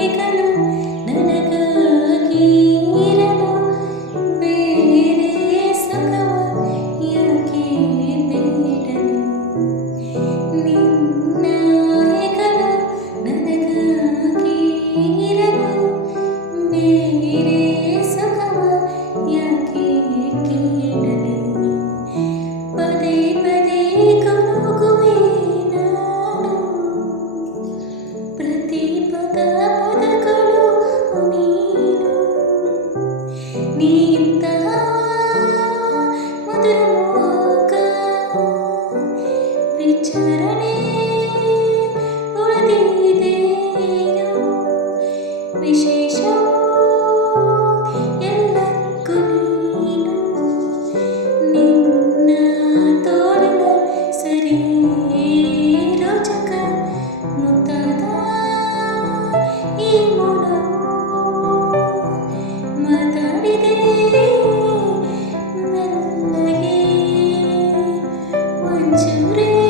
significan chim